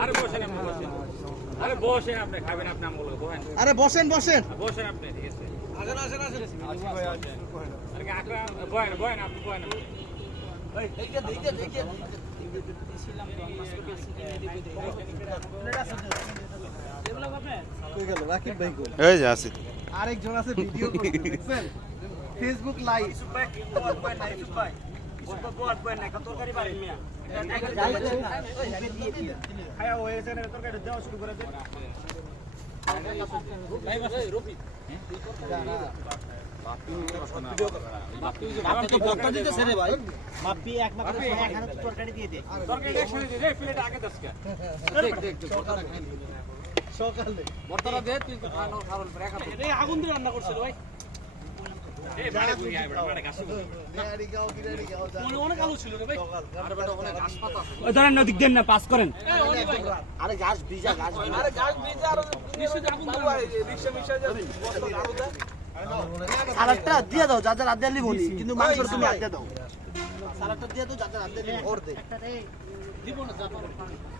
আরে বসেন আপনি বসেন। আরে বসেন আপনি খাবেন আপনি আমগুলো বসেন। আরে বসেন বসেন। বসেন আপনি ঠিক আছে। আরে কাকা বয়েন বয়েন আপনি বয়েন কই গেল রাকিব ভাই কই এই যে আছি আরেকজন আছে ভিডিও করতে দেখছেন? ফেসবুক লাইভ সকালে এই আগুন দিয়ে রান্না করছিল ভাই এই আরে ঘাস ধরেন নদীক দেন না পাস করেন আরে গাছ ভিজা গাছ ভিজা সালাদটা দিয়ে দাও যাদের আদে আলি বলি কিন্তু মাংস তুমি আদে দাও সালাদটা দিয়ে দাও যাদের আদে আলি ওর দে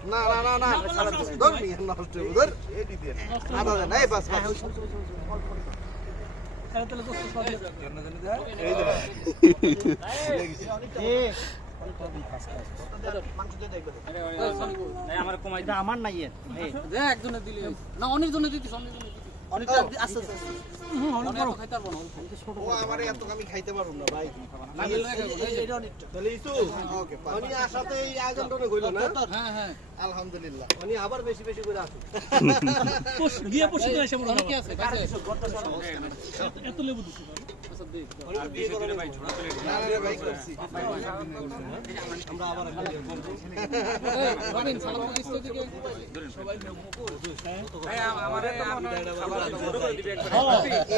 না না না না সালাদ ধর নি নষ্ট ধর এডি দিয়ে আদা দে নাই বাস বাস মাংস দিয়ে দেখবে এই আমার কমাই আমার নাই দিলি। না অনেকজনের দিতিস অনেক জনের দিতিস অনেকটা আস্তে আস্তে আস্তে। অনেক বড়। খাইতে পারব না ও আমার এত আমি খাইতে পারব না ভাই। লাগে লাগে এটা অনেকটা তাহলে ইসু ওকে উনি আসাতে এই আয়োজনটা হইল না? হ্যাঁ হ্যাঁ। আলহামদুলিল্লাহ। উনি আবার বেশি বেশি করে আসুন গিয়ে পড়ছি তো এসে মনে অনেকে আছে এত লেবু দিছি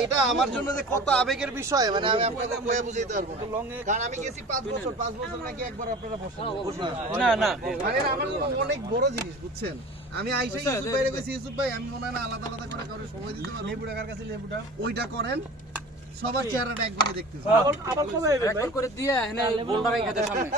এটা আমার জন্য যে কত আবেগের বিষয় মানে আমি আপনাকে কয়ে বুঝাইতে পারব। কারণ আমি গেছি পাঁচ বছর পাঁচ বছর নাকি একবার আপনারা বসেন। না না। মানে আমার অনেক বড় জিনিস বুঝছেন? আমি আইসা ইউসুফ ভাইরে কইছি ইউসুফ ভাই আমি মনে হয় না আলাদা আলাদা করে কারও সময় দিতে পারব। লেবু টাকার কাছে লেবুটা? ওইটা করেন। সবার চেহারাটা একবারই দেখতেছি একবার করে দিয়ে এনে বোল্ডারে সামনে।